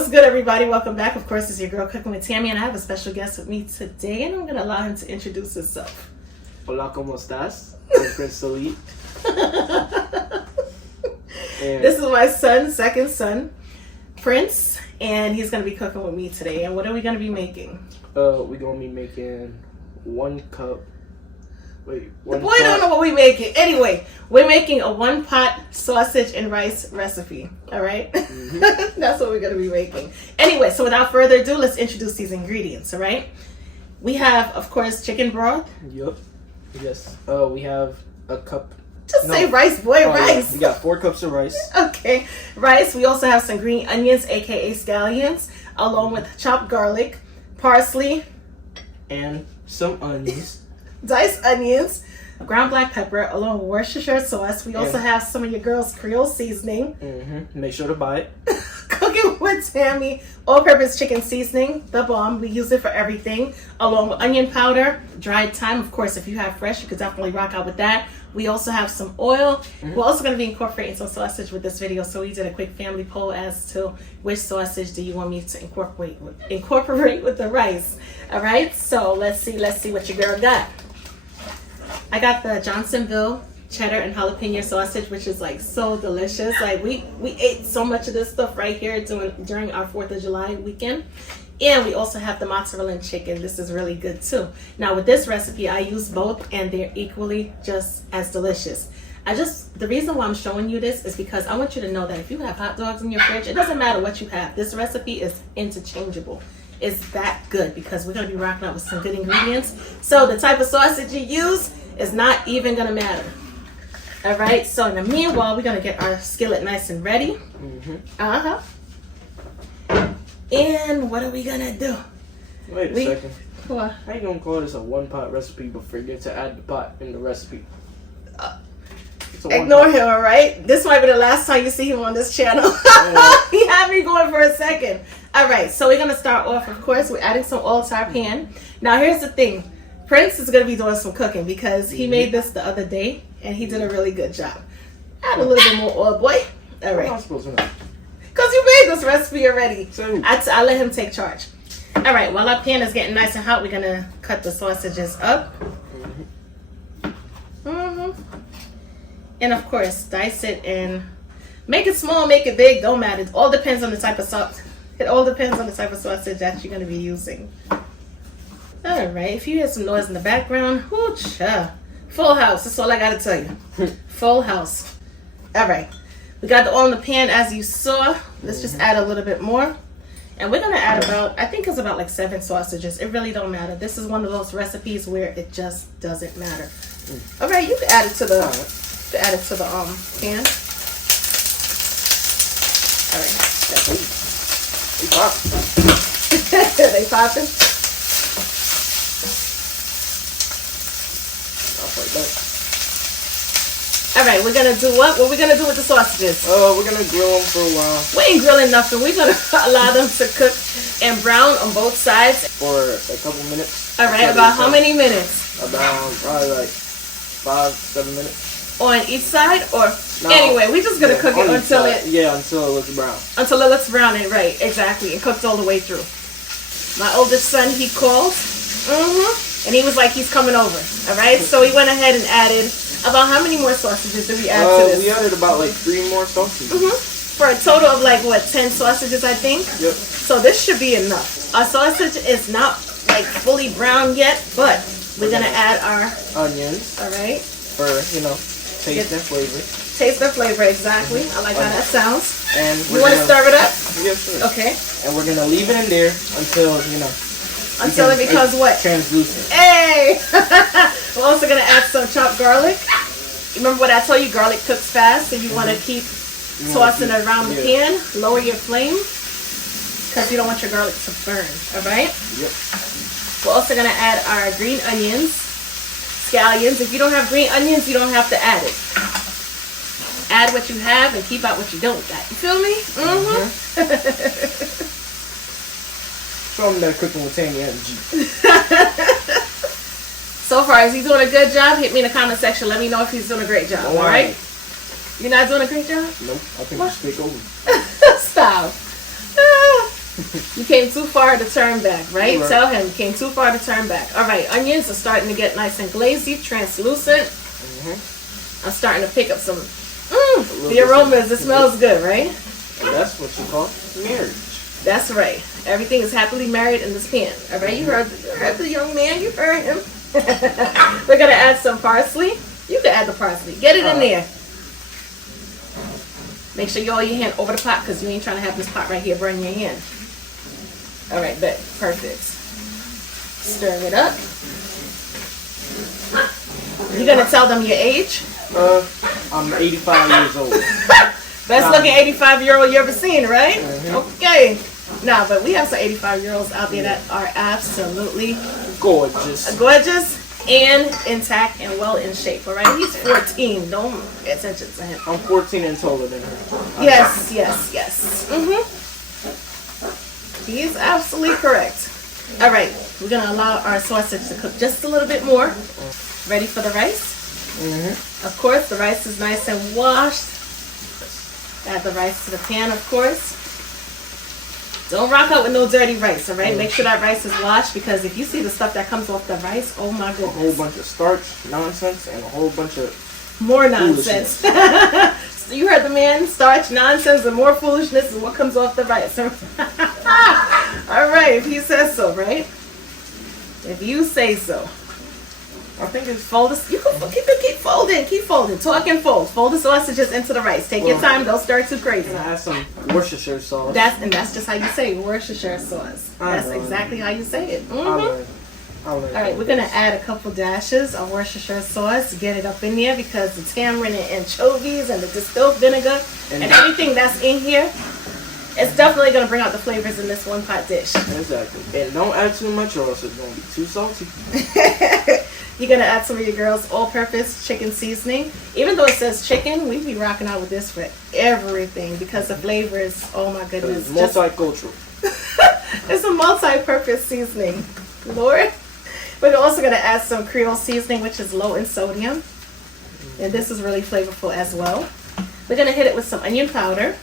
what's good, everybody? Welcome back. Of course, it's your girl Cooking with Tammy, and I have a special guest with me today, and I'm going to allow him to introduce himself. Hola, ¿cómo estás? I'm Prince Salit. This is my second son, Prince, and he's going to be cooking with me today. And what are we going to be making? We're going to be making 1 cup. Wait, the boy don't know what we're making. Anyway, we're making a 1-pot sausage and rice recipe. All right? Mm-hmm. That's what we're going to be making. Anyway, so without further ado, let's introduce these ingredients. All right? We have, of course, chicken broth. Yup. Yes. We have a cup. Say rice, boy, rice. Yeah. We got 4 cups of rice. Okay, rice. We also have some green onions, aka scallions, along with chopped garlic, parsley, and some onions. Diced onions, ground black pepper, along with Worcestershire sauce. We also have some of your girls' Creole seasoning. Mm-hmm. Make sure to buy it. Cooking with Tammy, all-purpose chicken seasoning, the bomb. We use it for everything, along with onion powder, dried thyme. Of course, if you have fresh, you could definitely rock out with that. We also have some oil. Mm-hmm. We're also going to be incorporating some sausage with this video, so we did a quick family poll as to which sausage do you want me to incorporate with the rice. All right, so let's see what your girl got. I got the Johnsonville cheddar and jalapeno sausage, which is like so delicious. Like we ate so much of this stuff right here during our 4th of July weekend. And we also have the mozzarella and chicken. This is really good too. Now with this recipe, I use both and they're equally just as delicious. The reason why I'm showing you this is because I want you to know that if you have hot dogs in your fridge, it doesn't matter what you have. This recipe is interchangeable. It's that good because we're going to be rocking out with some good ingredients. So the type of sausage you use is not even going to matter. All right, so in the meanwhile, we're going to get our skillet nice and ready. Mm-hmm. And what are we going to do? Wait a second. What? How you going to call this a 1-pot recipe but forget to add the pot in the recipe? Ignore him, all right? This might be the last time you see him on this channel. He had me going for a second. All right, so we're going to start off, of course, with adding some oil to our pan. Now, here's the thing. Prince is going to be doing some cooking because he made this the other day, and he did a really good job. Add a little bit more oil, boy. All right. How am I supposed to know? Because you made this recipe already. So, I'll let him take charge. All right, while our pan is getting nice and hot, we're going to cut the sausages up. And, of course, dice it and make it small, make it big, don't matter. It all depends on the type of sauce. It all depends on the type of sausage that you're going to be using. All right, if you hear some noise in the background, full house. That's all I got to tell you. Full house. All right, we got the oil in the pan as you saw. Let's just add a little bit more. And we're going to add I think it's about like 7 sausages. It really don't matter. This is one of those recipes where it just doesn't matter. All right, you can add it to the pan. All right. they pop. They popping? All right, we're gonna do what? What are we gonna do with the sausages? We're gonna grill them for a while. We ain't grilling nothing. We're gonna allow them to cook and brown on both sides for a couple minutes. All right, about how many minutes? About probably like 5-7 minutes. On each side, or anyway, we're just gonna cook it until until it looks brown. Until it looks brown, and right, exactly, and cooked all the way through. My oldest son, he called, and he was like, he's coming over. All right, so we went ahead and added about how many more sausages did we add to this? We added about like 3 more sausages. For a total of like what, 10 sausages, I think. Yep. So this should be enough. Our sausage is not like fully brown yet, but we're gonna add our onions. All right. For taste and flavor. Taste and flavor, exactly. I like how that sounds. And you want to stir it up? Yes, sir. Okay. And we're gonna leave it in there until until it becomes what? Translucent. Hey! We're also gonna add some chopped garlic. Remember what I told you? Garlic cooks fast, so you want to keep tossing it around the pan. Lower your flame because you don't want your garlic to burn. All right. Yep. We're also gonna add our green onions, scallions. If you don't have green onions, you don't have to add it. Add what you have and keep out what you don't got. You feel me? So I'm there cooking with Tammy and G. So far, is he doing a good job? Hit me in the comment section. Let me know if he's doing a great job. All right? You're not doing a great job? Nope. I think you speak over. Stop. You came too far to turn back, right? Right. Tell him you came too far to turn back. All right, onions are starting to get nice and glazy, translucent. I'm starting to pick up some. The aromas. It smells good, right? And that's what you call marriage. That's right. Everything is happily married in this pan. All right, you heard the young man. You heard him. We're gonna add some parsley. You can add the parsley. Get it in there. Make sure you hold your hand over the pot because you ain't trying to have this pot right here burn your hand. All right, bet. Perfect. Stir it up. You gonna tell them your age? I'm 85 years old. Best looking 85-year-old you ever seen, right? Okay. Nah, but we have some 85-year-olds out there that are absolutely gorgeous and intact and well in shape. All right, he's 14. Don't pay attention to him. I'm 14 and taller than her. Yes. He's absolutely correct. All right, we're gonna allow our sausage to cook just a little bit more. Ready for the rice? Of course, the rice is nice and washed. Add the rice to the pan, of course. Don't rock out with no dirty rice, all right? Make sure that rice is washed because if you see the stuff that comes off the rice, oh my goodness. A whole bunch of starch, nonsense, and a whole bunch of more nonsense. So you heard the man, starch, nonsense, and more foolishness is what comes off the rice. All right, if he says so, right? If you say so. I think it's fold. You can keep folding. Keep folding. Talk and fold. Fold the sausages into the rice. Take your time. Don't stir too crazy. And I have some Worcestershire sauce. That's just how you say it, Worcestershire sauce. That's exactly how you say it. All right, we're gonna add a couple dashes of Worcestershire sauce. Get it up in there because the tamarind and anchovies and the distilled vinegar and everything that's in here, it's definitely gonna bring out the flavors in this one pot dish. Exactly. And don't add too much or else it's gonna be too salty. You're going to add some of your girls' all-purpose chicken seasoning. Even though it says chicken, we be rocking out with this for everything because the flavors, oh my goodness. It's multicultural. It's a multi-purpose seasoning. Lord. We're also going to add some Creole seasoning, which is low in sodium. And this is really flavorful as well. We're going to hit it with some onion powder.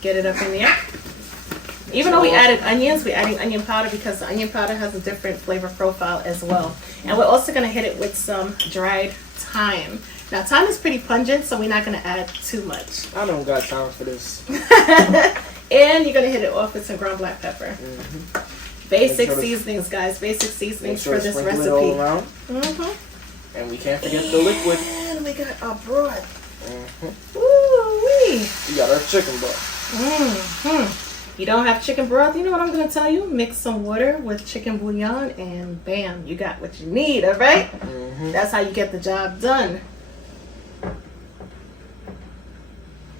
Get it up in there. Even though we added onions, we're adding onion powder because the onion powder has a different flavor profile as well. And we're also going to hit it with some dried thyme. Now, thyme is pretty pungent, so we're not going to add too much. I don't got time for this. And you're going to hit it off with some ground black pepper. Basic seasonings, guys. Basic seasonings for this recipe. It all around. And we can't forget the liquid. And we got our broth. Woo-wee. We got our chicken broth. You don't have chicken broth, you know what I'm going to tell you? Mix some water with chicken bouillon and bam, you got what you need, all right? That's how you get the job done.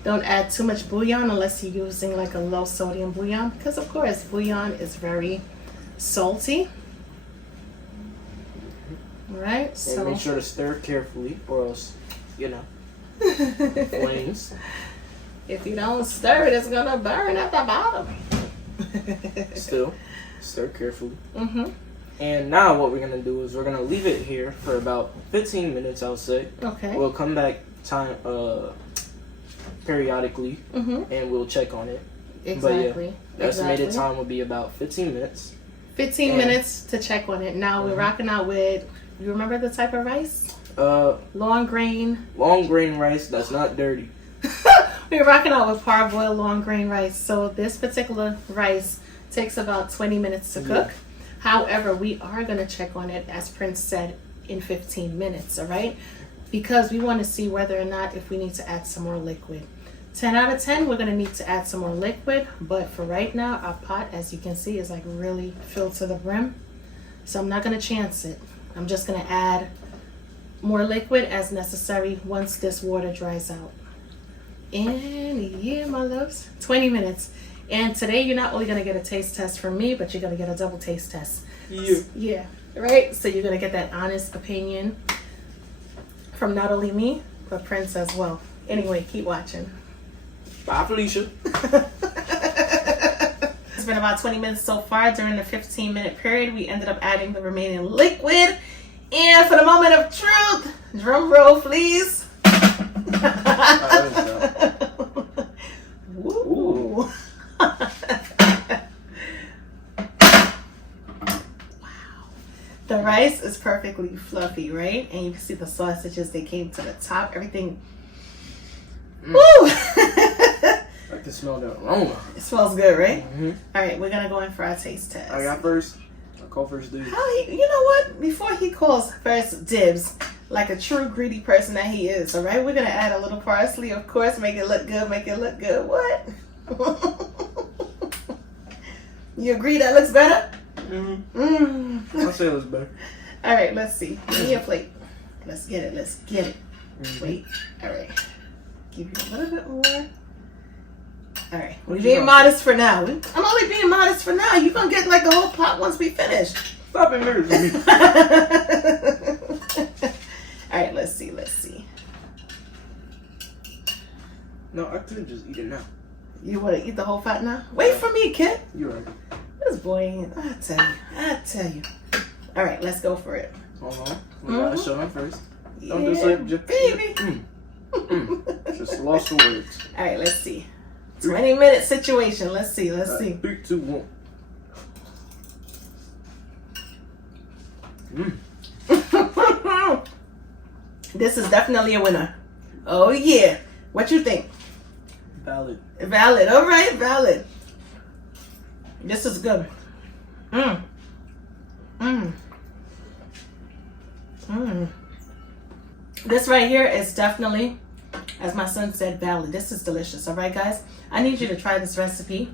Don't add too much bouillon unless you're using like a low sodium bouillon because of course bouillon is very salty. All right, so and make sure to stir carefully or else, you know, flames. If you don't stir it, it's gonna burn at the bottom. Still, stir carefully. And now what we're gonna do is we're gonna leave it here for about 15 minutes, I'll say. Okay. We'll come back periodically, and we'll check on it. Exactly. But yeah, the estimated time will be about 15 minutes. 15 minutes to check on it. Now we're rocking out with. You remember the type of rice? Long grain rice. That's not dirty. We're rocking out with parboiled long grain rice. So this particular rice takes about 20 minutes to cook. However, we are going to check on it, as Prince said, in 15 minutes, all right? Because we want to see whether or not if we need to add some more liquid. 10 out of 10, we're going to need to add some more liquid. But for right now, our pot, as you can see, is like really filled to the brim. So I'm not going to chance it. I'm just going to add more liquid as necessary once this water dries out. And yeah, my loves, 20 minutes. And today you're not only going to get a taste test from me, but you're going to get a double taste test. Yeah, right? So you're going to get that honest opinion from not only me, but Prince as well. Anyway, keep watching. Bye, Felicia. It's been about 20 minutes so far. During the 15-minute period, we ended up adding the remaining liquid. And for the moment of truth, drum roll, please. Woo. The rice is perfectly fluffy, right? And you can see the sausages, they came to the top. Everything. Woo! I can smell the aroma. It smells good, right? Mm-hmm. All right, we're gonna go in for our taste test. I got first. I call first, dude. You know what? Before he calls first dibs, like a true greedy person that he is, all right? We're gonna add a little parsley, of course, make it look good, make it look good. What? You agree that looks better? I'll say it looks better. All right, let's see. Give me a plate. Let's get it. Let's get it. Wait. All right. Give you a little bit more. All right. We're being modest for now. I'm only being modest for now. You're going to get like the whole pot once we finish. Stop embarrassing me. All right, let's see. Let's see. No, I could just eat it now. You want to eat the whole pot now? Wait for me, kid. You're right. This boy, I tell you. All right, let's go for it. Hold on. We gotta show them first. Don't Yeah, just like, just, baby. Just lost the words. All right, let's see. 20-minute situation. Let's see. Let's see. 3, 2, 1. This is definitely a winner. Oh yeah. What you think? Valid. Valid. All right, valid. This is good. This right here is definitely, as my son said, valid. This is delicious. All right, guys. I need you to try this recipe.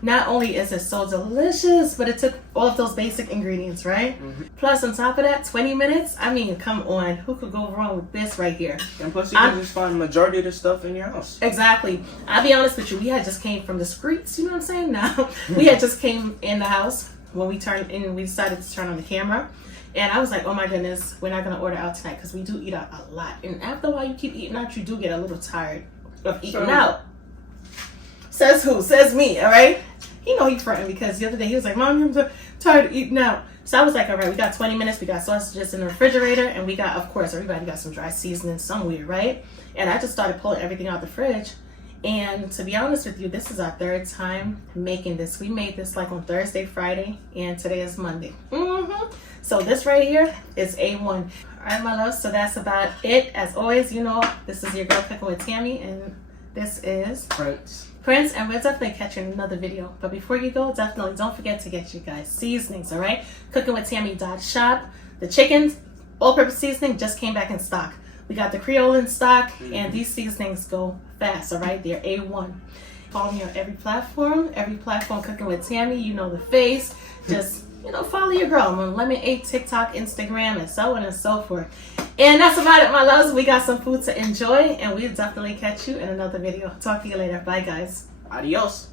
Not only is it so delicious, but it took all of those basic ingredients, right? Plus, on top of that, 20 minutes. I mean, come on. Who could go wrong with this right here? And plus, you can just find the majority of the stuff in your house. Exactly. I'll be honest with you. We had just came from the streets. You know what I'm saying? Now, we had just came in the house when we turned in. We decided to turn on the camera. And I was like, oh my goodness, we're not going to order out tonight because we do eat out a lot. And after a while, you keep eating out, you do get a little tired of eating out. Says who? Says me, all right? He know he's fronting because the other day he was like, Mom, I'm so tired of eating out. So I was like, all right, we got 20 minutes. We got sausages in the refrigerator. And we got, of course, everybody got some dry seasoning somewhere, right? And I just started pulling everything out the fridge. And to be honest with you, this is our third time making this. We made this like on Thursday, Friday, and today is Monday. So this right here is A1. All right, my love. So that's about it. As always, you know, this is your girl Cooking with Tammy, and this is Prince, and we're definitely catching another video. But before you go, definitely don't forget to get you guys seasonings, all right? CookingWithTammy.shop. The chicken, all-purpose seasoning just came back in stock. We got the Creole in stock, and these seasonings go fast, all right? They're A1. Follow me on every platform Cooking with Tammy. You know the face. Just, you know, follow your girl. I'm on Lemon8, TikTok, Instagram, and so on and so forth. And that's about it, my loves. We got some food to enjoy, and we'll definitely catch you in another video. Talk to you later. Bye, guys. Adios.